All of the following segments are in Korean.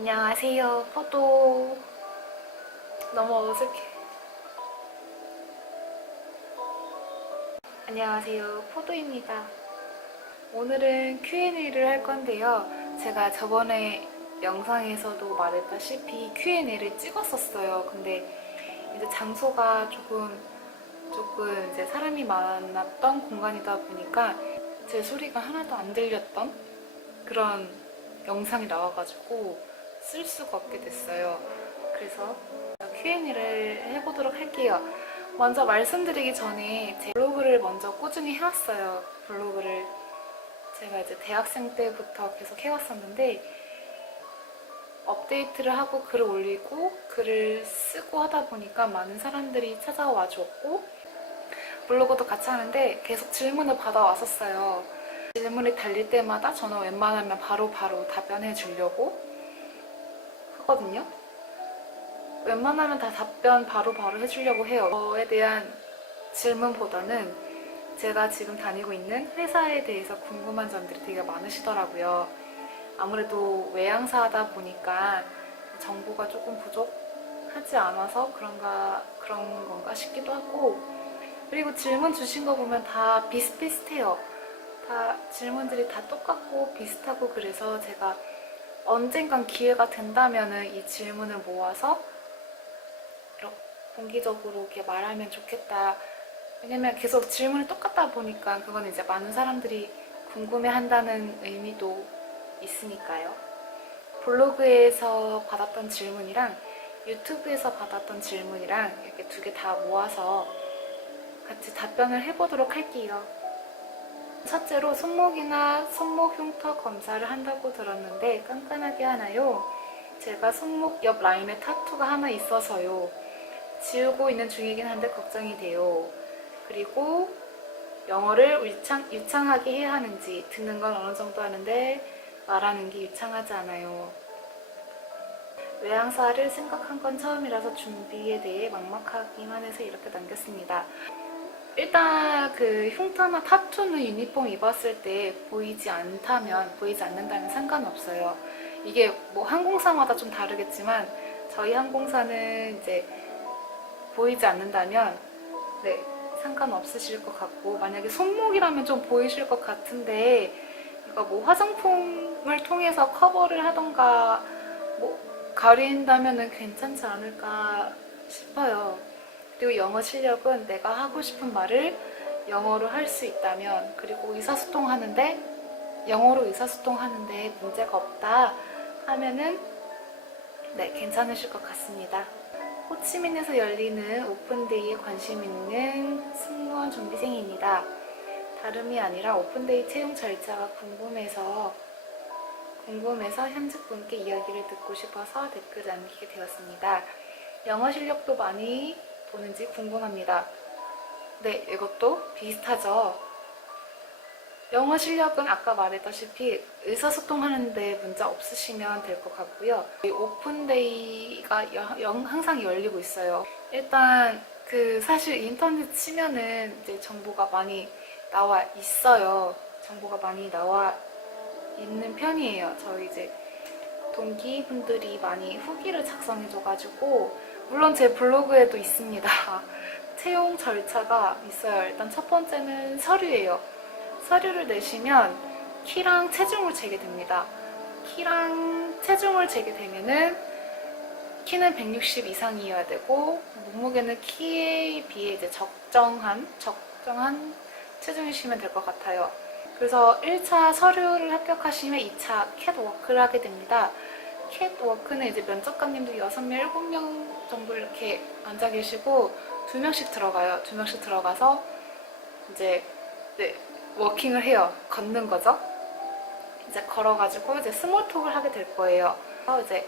안녕하세요. 포도. 너무 어색해. 안녕하세요. 포도입니다. 오늘은 Q&A를 할 건데요. 제가 저번에 영상에서도 말했다시피 Q&A를 찍었었어요. 근데 이제 장소가 조금 이제 사람이 많았던 공간이다 보니까 제 소리가 하나도 안 들렸던 그런 영상이 나와가지고 쓸 수가 없게 됐어요. 그래서 Q&A를 해보도록 할게요. 먼저 말씀드리기 전에 제 블로그를 먼저 꾸준히 해왔어요. 블로그를 제가 이제 대학생 때부터 계속 해왔었는데 업데이트를 하고 글을 올리고 글을 쓰고 하다 보니까 많은 사람들이 찾아와 줬고 블로그도 같이 하는데 계속 질문을 받아왔었어요. 질문이 달릴 때마다 저는 웬만하면 바로바로 답변해 주려고 하거든요. 웬만하면 다 답변 바로바로 해주려고 해요. 저에 대한 질문보다는 제가 지금 다니고 있는 회사에 대해서 궁금한 점들이 되게 많으시더라고요. 아무래도 외양사다 보니까 정보가 조금 부족하지 않아서 그런 건가 싶기도 하고, 그리고 질문 주신 거 보면 다 비슷비슷해요. 다 질문들이 다 똑같고 비슷하고, 그래서 제가 언젠간 기회가 된다면은 이 질문을 모아서 이렇게 공개적으로 이렇게 말하면 좋겠다. 왜냐면 계속 질문이 똑같다 보니까 그건 이제 많은 사람들이 궁금해한다는 의미도 있으니까요. 블로그에서 받았던 질문이랑 유튜브에서 받았던 질문이랑 이렇게 두 개 다 모아서 같이 답변을 해보도록 할게요. 첫째로 손목이나 손목 흉터 검사를 한다고 들었는데 깐깐하게 하나요? 제가 손목 옆 라인에 타투가 하나 있어서요. 지우고 있는 중이긴 한데 걱정이 돼요. 그리고 영어를 유창하게 해야 하는지, 듣는 건 어느 정도 하는데 말하는 게 유창하지 않아요. 외양사를 생각한 건 처음이라서 준비에 대해 막막하기만 해서 이렇게 남겼습니다. 일단 그 흉터나 타투는 유니폼 입었을 때 보이지 않는다면 상관없어요. 이게 뭐 항공사마다 좀 다르겠지만 저희 항공사는 이제 보이지 않는다면 네, 상관없으실 것 같고, 만약에 손목이라면 좀 보이실 것 같은데 이거 뭐 화장품을 통해서 커버를 하던가 뭐 가린다면은 괜찮지 않을까 싶어요. 그리고 영어 실력은 내가 하고 싶은 말을 영어로 할 수 있다면, 그리고 영어로 의사소통하는데 문제가 없다 하면은 네, 괜찮으실 것 같습니다. 호치민에서 열리는 오픈데이에 관심 있는 승무원 준비생입니다. 다름이 아니라 오픈데이 채용 절차가 궁금해서 현직 분께 이야기를 듣고 싶어서 댓글 남기게 되었습니다. 영어 실력도 많이 보는지 궁금합니다. 네, 이것도 비슷하죠. 영어 실력은 아까 말했다시피 의사소통하는데 문제 없으시면 될 것 같고요. 오픈데이가 항상 열리고 있어요. 일단 사실 인터넷 치면은 이제 정보가 많이 나와 있어요. 정보가 많이 나와 있는 편이에요. 저희 이제 동기분들이 많이 후기를 작성해줘가지고, 물론 제 블로그에도 있습니다. 채용 절차가 있어요. 일단 첫 번째는 서류예요. 서류를 내시면 키랑 체중을 재게 됩니다. 키랑 체중을 재게 되면은 키는 160 이상이어야 되고 몸무게는 키에 비해 이제 적정한 체중이시면 될 것 같아요. 그래서 1차 서류를 합격하시면 2차 캣워크를 하게 됩니다. 캣워크는 이제 면접관님도 6명, 7명 정도 이렇게 앉아 계시고 2명씩 들어가요. 2명씩 들어가서 이제 네, 워킹을 해요. 걷는 거죠. 이제 걸어가지고 이제 스몰톡을 하게 될 거예요. 이제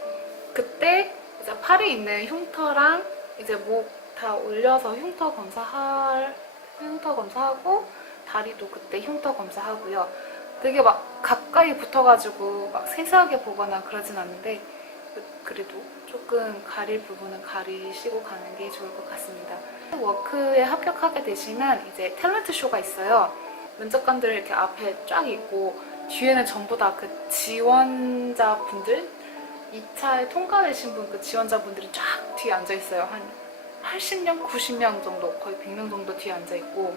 그때 이제 팔에 있는 흉터랑 이제 목 다 올려서 흉터 검사하고 다리도 그때 흉터 검사하고요. 되게 막 가까이 붙어가지고 막 세세하게 보거나 그러진 않는데 그래도 조금 가릴 부분은 가리시고 가는 게 좋을 것 같습니다. 워크에 합격하게 되시면 이제 탤런트 쇼가 있어요. 면접관들 이렇게 앞에 쫙 있고 뒤에는 전부 다 그 지원자분들 2차에 통과되신 분, 그 지원자분들이 쫙 뒤에 앉아있어요. 한 80명, 90명 정도, 거의 100명 정도 뒤에 앉아있고,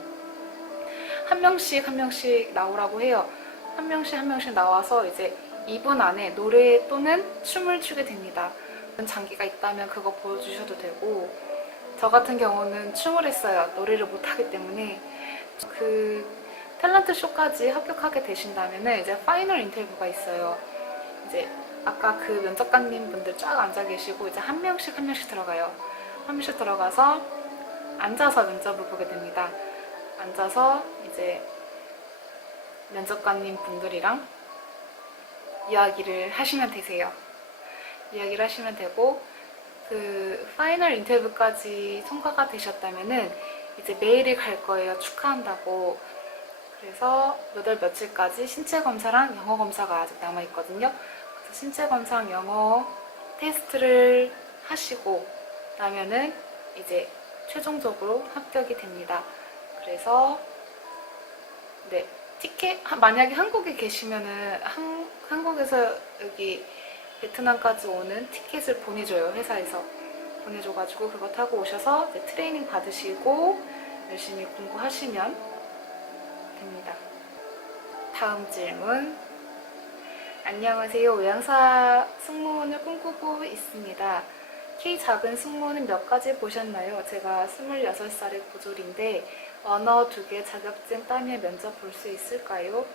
한 명씩 나오라고 해요. 한 명씩 나와서 이제 2분 안에 노래 또는 춤을 추게 됩니다. 장기가 있다면 그거 보여주셔도 되고, 저 같은 경우는 춤을 했어요. 노래를 못하기 때문에. 그 탤런트 쇼까지 합격하게 되신다면 이제 파이널 인터뷰가 있어요. 이제 아까 그 면접관님 분들 쫙 앉아 계시고 이제 한 명씩 들어가요. 한 명씩 들어가서 앉아서 면접을 보게 됩니다. 앉아서 이제 면접관님 분들이랑 이야기를 하시면 되세요. 이야기를 하시면 되고, 그 파이널 인터뷰까지 통과가 되셨다면은 이제 메일이 갈 거예요. 축하한다고. 그래서 몇 월 며칠까지 신체 검사랑 영어 검사가 아직 남아 있거든요. 그래서 신체 검사랑 영어 테스트를 하시고 나면은 이제 최종적으로 합격이 됩니다. 그래서 네, 티켓, 만약에 한국에 계시면은 한국에서 여기 베트남까지 오는 티켓을 보내줘요. 회사에서 보내줘가지고 그거 타고 오셔서 이제 트레이닝 받으시고 열심히 공부하시면 됩니다. 다음 질문. 안녕하세요. 외항사 승무원을 꿈꾸고 있습니다. 키 작은 승무원은 몇 가지 보셨나요? 제가 26살의 고졸인데 언어 2개 자격증 따면 면접 볼 수 있을까요?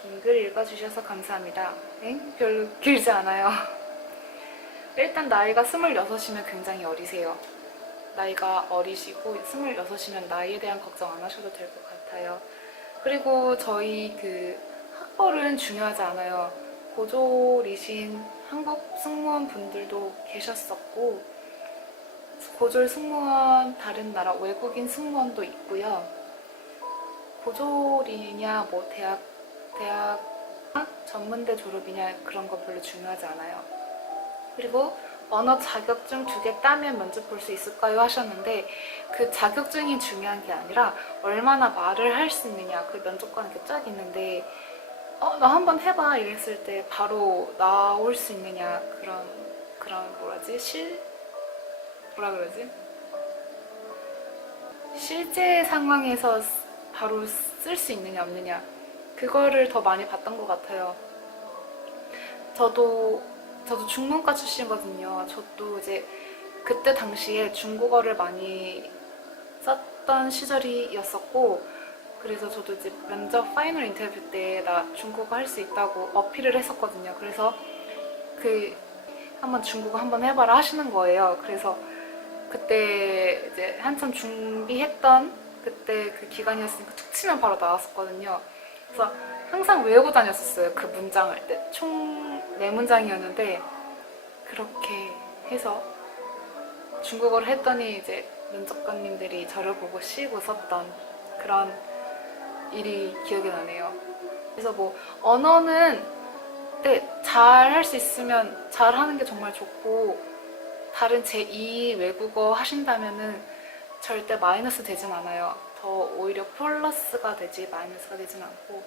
긴 글 읽어주셔서 감사합니다. 엥? 별로 길지 않아요. 일단 나이가 26이면 굉장히 어리세요. 나이가 어리시고 26이면 나이에 대한 걱정 안 하셔도 될 것 같아요. 그리고 저희 그 학벌은 중요하지 않아요. 고졸이신 한국 승무원 분들도 계셨었고, 고졸 승무원, 다른 나라 외국인 승무원도 있고요. 고졸이냐 뭐 대학 전문대 졸업이냐 그런 거 별로 중요하지 않아요. 그리고 언어 자격증 2개 따면 면접 볼 수 있을까요? 하셨는데, 그 자격증이 중요한 게 아니라 얼마나 말을 할 수 있느냐, 그 면접관 이렇게 쫙 있는데 너 한번 해봐 이랬을 때 바로 나올 수 있느냐, 그런 실제 상황에서 바로 쓸 수 있느냐 없느냐, 그거를 더 많이 봤던 것 같아요. 저도 중문과 출신이거든요. 저도 이제 그때 당시에 중국어를 많이 썼던 시절이었었고, 그래서 저도 이제 면접 파이널 인터뷰 때 나 중국어 할 수 있다고 어필을 했었거든요. 그래서 한번 중국어 한번 해봐라 하시는 거예요. 그래서 그때 이제 한참 준비했던 그때 그 기간이었으니까 툭 치면 바로 나왔었거든요. 그래서 항상 외우고 다녔었어요. 그 문장을. 총 4문장이었는데 그렇게 해서 중국어를 했더니 이제 면접관님들이 저를 보고 씩 웃었던 그런 일이 기억이 나네요. 그래서 뭐 언어는 잘 할 수 있으면 잘 하는 게 정말 좋고, 다른 제2 외국어 하신다면은 절대 마이너스 되진 않아요. 더 오히려 플러스가 되지 마이너스가 되진 않고,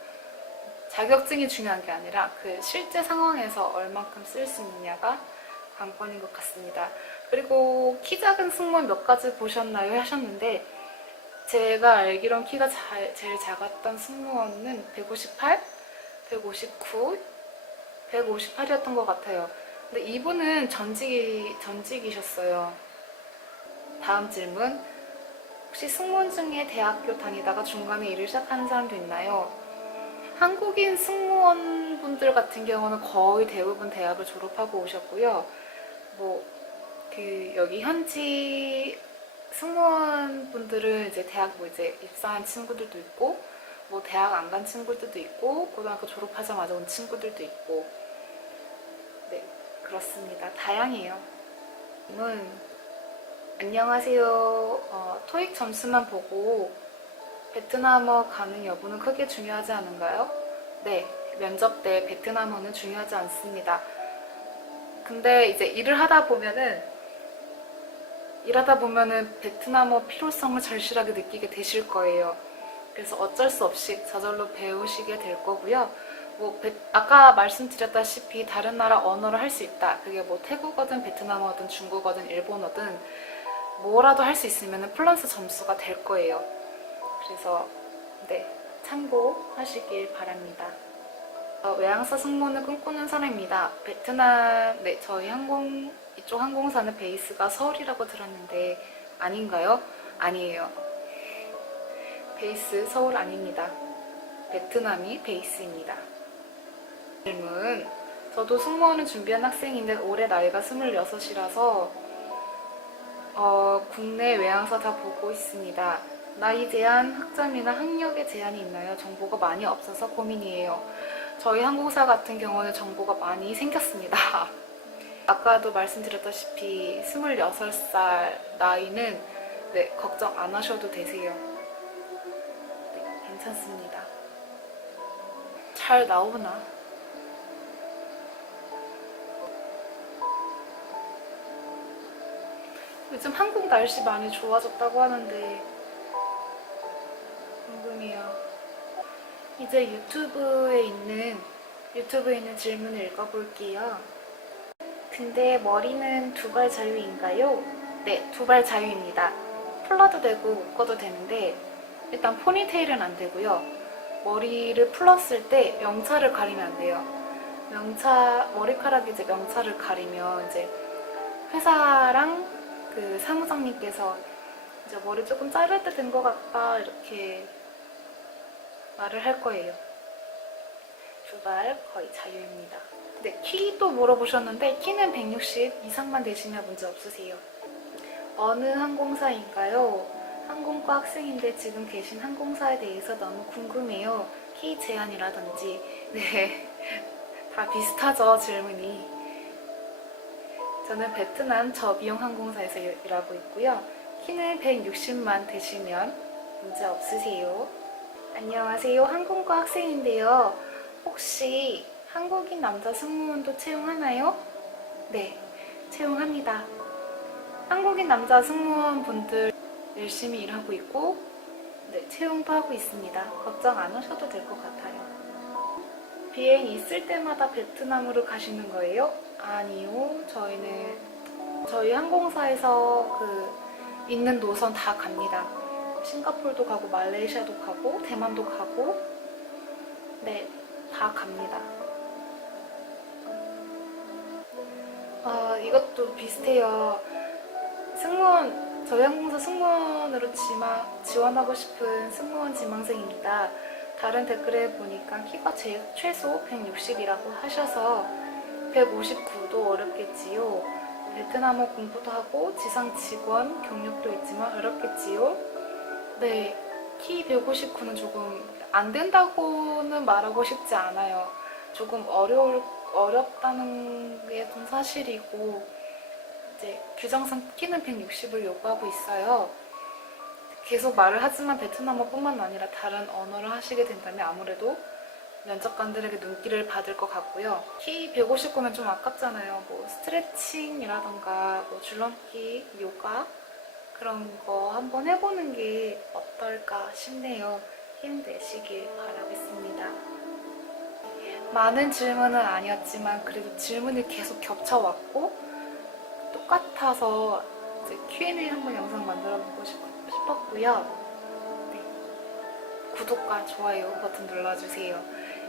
자격증이 중요한 게 아니라 그 실제 상황에서 얼만큼 쓸 수 있느냐가 관건인 것 같습니다. 그리고 키 작은 승무원 몇 가지 보셨나요? 하셨는데, 제가 알기론 키가 제일 작았던 승무원은 158, 159, 158이었던 것 같아요. 근데 이분은 전직이셨어요. 다음 질문. 혹시 승무원 중에 대학교 다니다가 중간에 일을 시작하는 사람도 있나요? 한국인 승무원 분들 같은 경우는 거의 대부분 대학을 졸업하고 오셨고요. 여기 현지 승무원 분들은 이제 대학 이제 입사한 친구들도 있고, 대학 안 간 친구들도 있고, 고등학교 졸업하자마자 온 친구들도 있고, 네, 그렇습니다. 다양해요. 안녕하세요. 토익 점수만 보고 베트남어 가능 여부는 크게 중요하지 않은가요? 네, 면접 때 베트남어는 중요하지 않습니다. 근데 이제 일을 하다 보면은 베트남어 필요성을 절실하게 느끼게 되실 거예요. 그래서 어쩔 수 없이 저절로 배우시게 될 거고요. 뭐 아까 말씀드렸다시피 다른 나라 언어를 할 수 있다. 그게 뭐 태국어든 베트남어든 중국어든 일본어든 뭐라도 할 수 있으면 플러스 점수가 될 거예요. 그래서 네, 참고하시길 바랍니다. 외항사 승무원을 꿈꾸는 사람입니다. 베트남, 네, 저희 이쪽 항공사는 베이스가 서울이라고 들었는데 아닌가요? 아니에요. 베이스 서울 아닙니다. 베트남이 베이스입니다. 질문. 저도 승무원을 준비한 학생인데 올해 나이가 26이라서 국내 외항사 다 보고 있습니다. 나이 제한, 학점이나 학력에 제한이 있나요? 정보가 많이 없어서 고민이에요. 저희 항공사 같은 경우는 정보가 많이 생겼습니다. 아까도 말씀드렸다시피 26살 나이는 네, 걱정 안 하셔도 되세요. 네, 괜찮습니다. 잘 나오나? 요즘 한국 날씨 많이 좋아졌다고 하는데 궁금해요. 이제 유튜브에 있는 질문을 읽어볼게요. 근데 머리는 두발 자유인가요? 네, 두발 자유입니다. 풀러도 되고 묶어도 되는데 일단 포니테일은 안 되고요. 머리를 풀었을 때 명찰을 가리면 안 돼요. 머리카락이 이제 명찰을 가리면 이제 회사랑 그 사무장님께서 이제 머리 조금 자를 때 된 것 같다 이렇게 말을 할 거예요. 두발 거의 자유입니다. 네, 키도 물어보셨는데 키는 160 이상만 되시면 문제 없으세요. 어느 항공사인가요? 항공과 학생인데 지금 계신 항공사에 대해서 너무 궁금해요. 키 제한이라든지. 네, 다 비슷하죠, 질문이. 저는 베트남 저비용 항공사에서 일하고 있고요. 키는 160만 되시면 문제 없으세요. 안녕하세요. 항공과 학생인데요. 혹시 한국인 남자 승무원도 채용하나요? 네, 채용합니다. 한국인 남자 승무원 분들 열심히 일하고 있고 네, 채용도 하고 있습니다. 걱정 안 하셔도 될 것 같아요. 비행 있을 때마다 베트남으로 가시는 거예요? 아니요. 저희 항공사에서 있는 노선 다 갑니다. 싱가포르도 가고 말레이시아도 가고 대만도 가고 네, 다 갑니다. 이것도 비슷해요. 저희 항공사 승무원으로 지원하고 싶은 승무원 지망생입니다. 다른 댓글에 보니까 키가 최소 160이라고 하셔서 159도 어렵겠지요. 베트남어 공부도 하고 지상 직원 경력도 있지만 어렵겠지요. 네, 키 159는 조금 안 된다고는 말하고 싶지 않아요. 조금 어렵다는 게 좀 사실이고 이제 규정상 키는 160을 요구하고 있어요. 계속 말을 하지만 베트남어뿐만 아니라 다른 언어를 하시게 된다면 아무래도 면접관들에게 눈길을 받을 것 같고요. 키 159면 좀 아깝잖아요. 뭐 스트레칭이라던가 뭐 줄넘기, 요가 그런 거 한번 해보는 게 어떨까 싶네요. 힘내시길 바라겠습니다. 많은 질문은 아니었지만 그래도 질문이 계속 겹쳐왔고 똑같아서 이제 Q&A 한번 영상 만들어보고 싶었고요. 네. 구독과 좋아요 버튼 눌러주세요.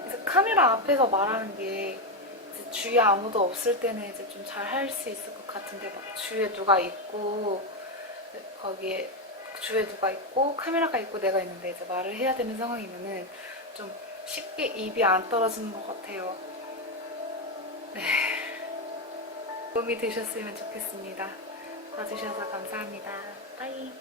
그래서 카메라 앞에서 말하는 게 이제 주위에 아무도 없을 때는 이제 좀 잘 할 수 있을 것 같은데 막 주위에 누가 있고 거기에 주위에 누가 있고 카메라가 있고 내가 있는데 이제 말을 해야 되는 상황이면은 좀 쉽게 입이 안 떨어지는 것 같아요. 네. 도움이 되셨으면 좋겠습니다. 봐주셔서 감사합니다. 빠이.